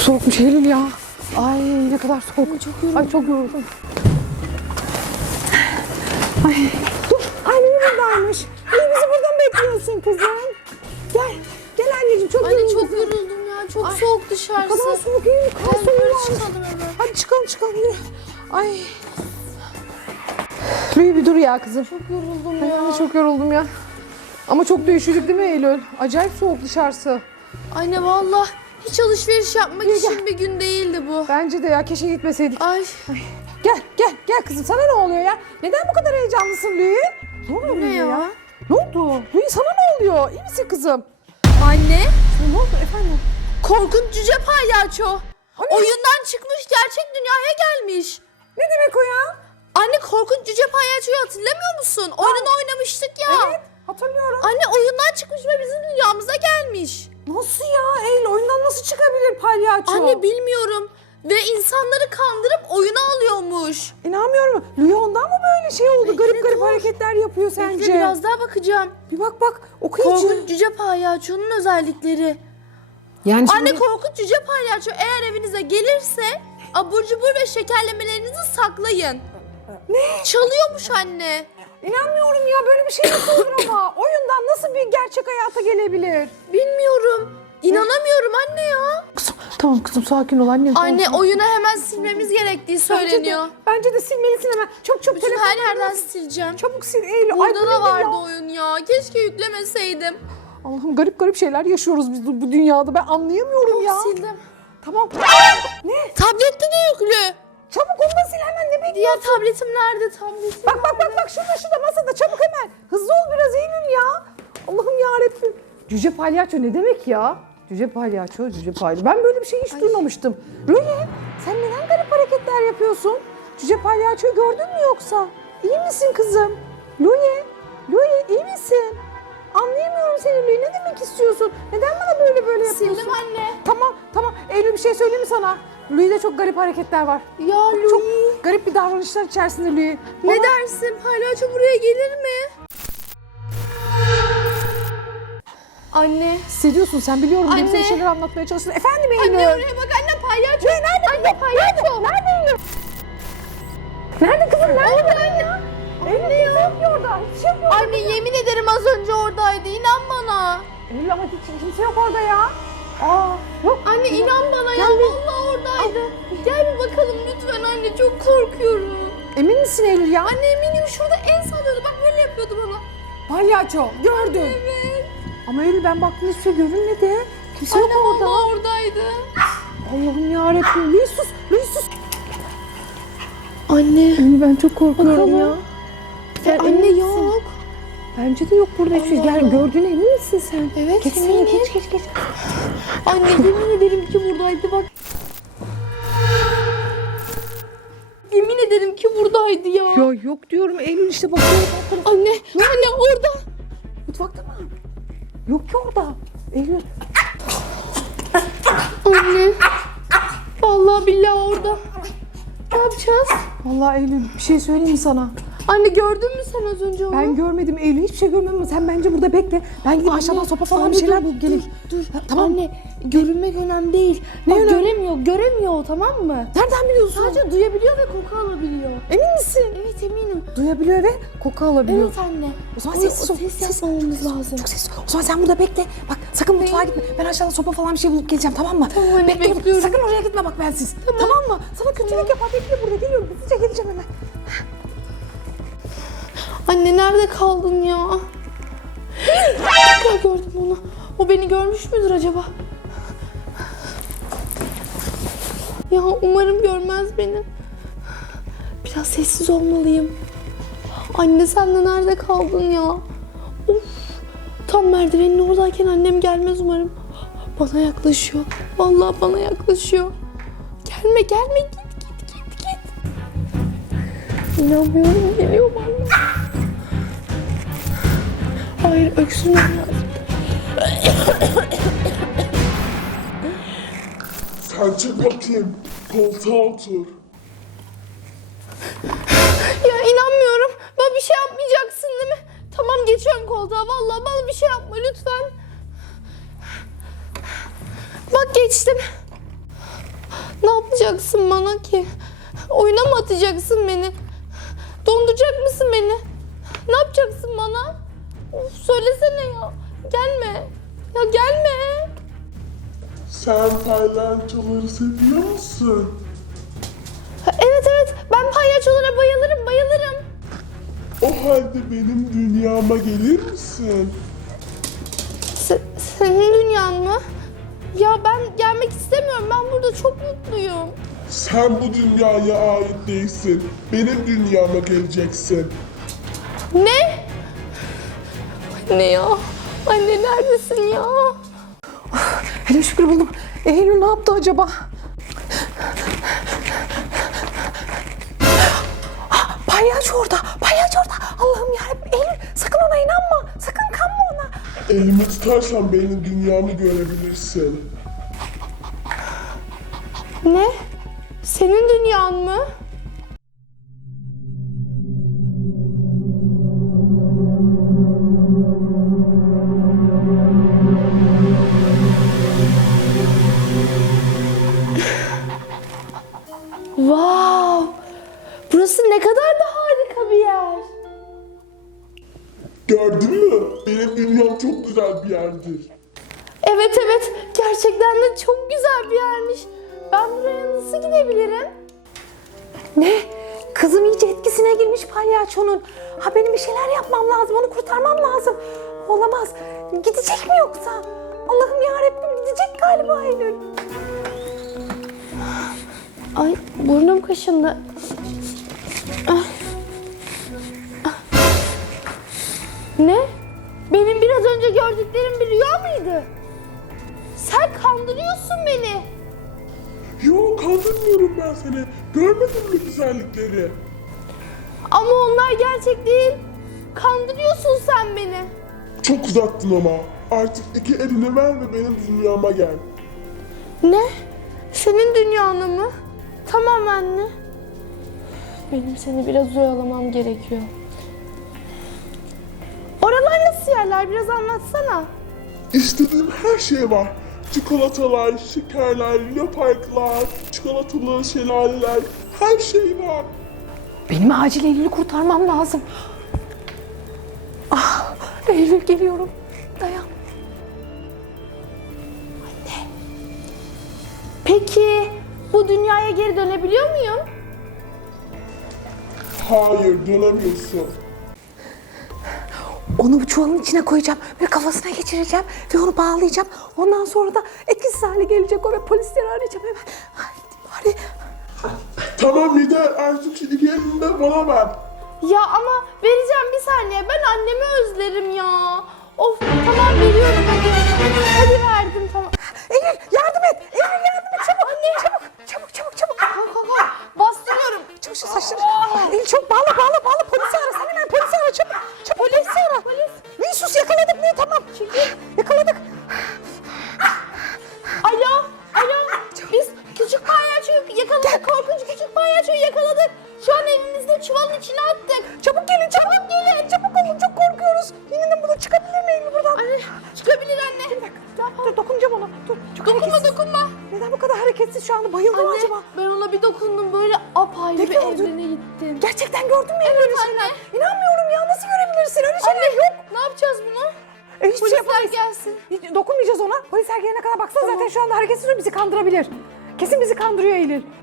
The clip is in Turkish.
soğukmuş Eylül ya. Ay ne kadar soğuk. Çok yoruldum. Ay çok yoruldum. Ay dur. Annem buradaymış. İyi bizi buradan bekliyorsun kızım. Gel. Gel anneciğim çok Anne yoruldum. çok yoruldum ya. Çok soğuk dışarısı. O kadar soğuk değil mi? Kar Gel soğuğu yukarı var. çıkalım hemen. Hadi çıkalım yürü. Ay. Lüy bir dur ya kızım. Çok yoruldum Ay, ya. ben de çok yoruldum ya. Ama çok da üşüdük değil mi Eylül? Acayip soğuk dışarısı. Anne valla hiç alışveriş yapmak için bir gün değildi bu. Bence de ya keşke gitmeseydik. Ay Gel kızım sana ne oluyor ya? Neden bu kadar heyecanlısın Lüy? Ne oluyor ne Lüy ya? Ne oldu? Lüy sana ne oluyor? İyi misin kızım? Anne Ne oldu efendim? korkunç cüce palyaço. Oyundan çıkmış gerçek dünyaya gelmiş. Ne demek o ya? Anne korkunç cüce palyaçoyu hatırlamıyor musun? Oyununu oynamıştık ya. Evet hatırlıyorum. Anne oyundan çıkmış ve bizim dünyamıza gelmiş. Nasıl ya? Eylül oyundan nasıl çıkabilir palyaço? Anne bilmiyorum. Ve insanları kandırıp oyuna alıyormuş. İnanmıyorum. Lüy ondan mı böyle şey oldu? Garip garip hareketler yapıyor Bence sence? biraz daha bakacağım. Bir bak okuyucu. Korkunç cüce palyaçonun özellikleri. Yani Anne korkunç cüce palyaço eğer evinize gelirse abur cubur ve şekerlemelerinizi saklayın. Ne? Çalıyormuş anne. İnanmıyorum ya böyle bir şey nasıl olur ama? Oyundan nasıl bir gerçek hayata gelebilir? Bilmiyorum. İnanamıyorum anne ya. Kızım, tamam kızım sakin ol annem. Anne oyunu hemen silmemiz gerektiği söyleniyor. Bence de silmelisin hemen. Çok Bütün her telefonlarını yerden sileceğim. çabuk sil Eylül. Ay, bu Burada da nedir vardı ya? oyun ya. Keşke yüklemeseydim. Allah'ım garip şeyler yaşıyoruz biz bu dünyada. Ben anlayamıyorum ya. Sildim. Tamam. Ne? Tablette de yüklü. Çabuk onu da sil hemen ne bekliyorsun? Diğer tabletim nerede? Tabletim Bak şurada masada çabuk hemen. Hızlı ol biraz Eylül ya. Allah'ım yarabbim. Cüce palyaço ne demek ya? Cüce palyaço. Ben böyle bir şey hiç duymamıştım. Rüye sen neden garip hareketler yapıyorsun? Cüce palyaçoyu gördün mü yoksa? İyi misin kızım? Rüye iyi misin? Anlayamıyorum seni Rüye. Ne demek istiyorsun? Neden bana böyle yapıyorsun? Sildim anne. Tamam. Eylül bir şey söyleyeyim mi sana? Louis'de çok garip hareketler var. Ya Louis. Çok garip bir davranışlar içerisinde Louis. Ne dersin? Palyaço buraya gelir mi? Anne. Hissediyorsun sen biliyorum. Benim Anne. sana şeyler anlatmaya çalışıyorsun. Efendim Eylül. Anne oraya bak anne palyaço. Nerede? Anne palyaço. Nerede Eylül? Nerede kızım? Nerede? Orada anne. Eylül kimse yok ki orada. Hiç şey yok orada. Anne yemin ederim az önce oradaydı. İnan bana. Eylül ama hiç kimse yok orada ya. Yok. Anne inan bana ya. Gel bir- Vallahi oradaydı. Gel bir bakalım lütfen anne. Çok korkuyorum. Emin misin Eylül ya? Anne eminim şurada el sallıyordu. Bak böyle yapıyordu bana. Palyaço. Gördüm. Evet. Ama Eylül ben baktım hiçbir şey görünmedi. Kimse Anne yok orada. vallahi oradaydı. Allah'ım yarabbim. Louis sus. Anne. Eylül ben çok korkuyorum Bakalım. ya. Sen Anne emin misin? yok. Bence de yok burada hiçbir şey. Allah Gel Allah. gördüğüne emin misin sen? Evet, Geçsene eminim. geç. Anne yemin ederim ki buradaydı bak. Yemin ederim ki buradaydı ya. Ya yok diyorum Eylül işte bakıyorum. Anne orada. Mutfakta mı? Yok ki orada. Eylül. Anne. Vallahi billahi orada. Ne yapacağız? Vallahi Eylül bir şey söyleyeyim mi sana? Anne gördün mü sen az önce onu? Ben görmedim Eylül hiçbir şey görmedim ama sen bence burada bekle. Ben gidip aşağıdan sopa falan bir şeyler bulup geleyim. Dur. Tamam. Anne görünmek önemli değil. Ne Bak, önemli? göremiyor o, tamam mı? Nereden biliyorsun? Sadece duyabiliyor ve koku alabiliyor. Emin misin? Evet eminim. Duyabiliyor ve koku alabiliyor. Evet anne. O zaman Ama sessiz ol. ses yapmamamız lazım. Çok sessiz ol. O zaman sen burada bekle. Bak sakın mutfağa gitme. Ben aşağıdan sopa falan bir şey bulup geleceğim tamam mı? Tamam anne, Bekle burada. bekliyorum. Sakın oraya gitme bak bensiz. Tamam mı? Sana kötülük yapar. Bekle burada geliyorum. Hızlıca geleceğim hemen. Anne nerede kaldın ya? Tekrar gördüm onu. O beni görmüş müdür acaba? Ya umarım görmez beni. Biraz sessiz olmalıyım. Anne sen de nerede kaldın ya? Of. Tam merdivenin oradayken annem gelmez umarım. Bana yaklaşıyor. Vallahi bana yaklaşıyor. Gelme git. İnanmıyorum geliyor bana. Hayır öksürmem lazım. Sen çık bakayım. Koltuğa otur. Ya inanmıyorum. Bana bir şey yapmayacaksın değil mi? Tamam geçiyorum koltuğa. Vallahi bana bir şey yapma lütfen. Bak geçtim. yapacaksın bana ki? Oyuna mı atacaksın beni? Donduracak mısın beni? Ne yapacaksın bana? Of, söylesene ya. Gelme. Ya gelme. Sen palyaçoları seviyor musun? Evet evet, ben palyaçolara bayılırım, bayılırım. O halde benim dünyama gelir misin? Senin dünyan mı? Ya ben gelmek istemiyorum. Ben burada çok mutluyum. Sen bu dünyaya ait değilsin. Benim dünyama geleceksin. Ne? Anne ya. Anne neredesin ya? Hele şükür buldum. Eylül ne yaptı acaba? Palyaço orada. Palyaço orada. Allah'ım yarabbim. Eylül sakın ona inanma. Sakın kanma ona. Elimi tutarsan benim dünyamı görebilirsin. Ne? Senin dünyan mı? Wow! Burası ne kadar da harika bir yer. Gördün mü? Benim dünyam çok güzel bir yerdir. Evet evet, gerçekten de çok güzel bir yermiş. Ben buraya nasıl gidebilirim? Ne? Kızım iyice etkisine girmiş palyaçonun. Ha benim bir şeyler yapmam lazım. Onu kurtarmam lazım. Olamaz. Gidecek mi yoksa? Allah'ım yarabbim gidecek galiba Eylül. Ay burnum kaşındı. Ah. Ah. Ne? Benim biraz önce gördüklerim bir rüya mıydı? Sen kandırıyorsun beni. Yok, kandırmıyorum ben seni. Görmedin mi güzellikleri? Ama onlar gerçek değil. Kandırıyorsun sen beni. Çok uzattın ama. Artık iki elini ver ve benim dünyama gel. Ne? Senin dünyanı mı? Tamam anne. Benim seni biraz oyalamam gerekiyor. Oralar nasıl yerler? Biraz anlatsana. İstediğim her şey var. Çikolatalar, şekerler, leoparklar, çikolatalı şelaleler, her şey var. Benim acil Eylül'ü kurtarmam lazım. Ah Eylül geliyorum. Dayan. Peki bu dünyaya geri dönebiliyor muyum? Hayır, dönemiyorsun. Onu bu çuvalın içine koyacağım ve kafasına geçireceğim ve onu bağlayacağım. Ondan sonra da etkisiz hale gelecek o ve polisleri arayacağım hemen. Hadi. Tamam yeter, artık şu iki elini de bana ver. Ya ama vereceğim bir saniye. Ben annemi özlerim ya. Of tamam veriyorum hadi. Hadi verdim tamam. Eylül yardım et. Eylül yardım et. Çabuk. Anne. Çabuk. Kalk. Bastırıyorum. Çabuk şu saçları. Eylül çok bağla. Polisi ara. Sen hemen polisi ara. Çabuk. Polisi ara. Ne sus yakaladık ne tamam. Yakaladık. Alo. Biz küçük palyaçoyu yakaladık. Korkunç küçük palyaçoyu yakaladık. Şu an elimizde çuvalın içine attık. Çabuk gelin. Çabuk olun çok korkuyoruz. Yine burada çıkabilir mi Eylül buradan? Anne çıkabilir anne. Bir dakika. Dur dokunacağım ona. Dur. Çok hareketsiz. Dokunma. Neden bu kadar hareketsiz şu anda? Bayıldı mı Anne acaba? ben ona bir dokundum böyle apayrı Ne bir gördün? evrene gittim. Gerçekten gördün mü Eylül öyle anne. şeyler? İnanmıyorum ya. Nasıl görebilirsin? Öyle şeyler yok. Ne yapacağız bunu? Hiçbir şey Polisler yapamayız. gelsin. Hiç dokunmayacağız ona. Polisler gelene kadar baksana zaten şu anda hareketsiz o bizi kandırabilir. Kesin bizi kandırıyor Eylül.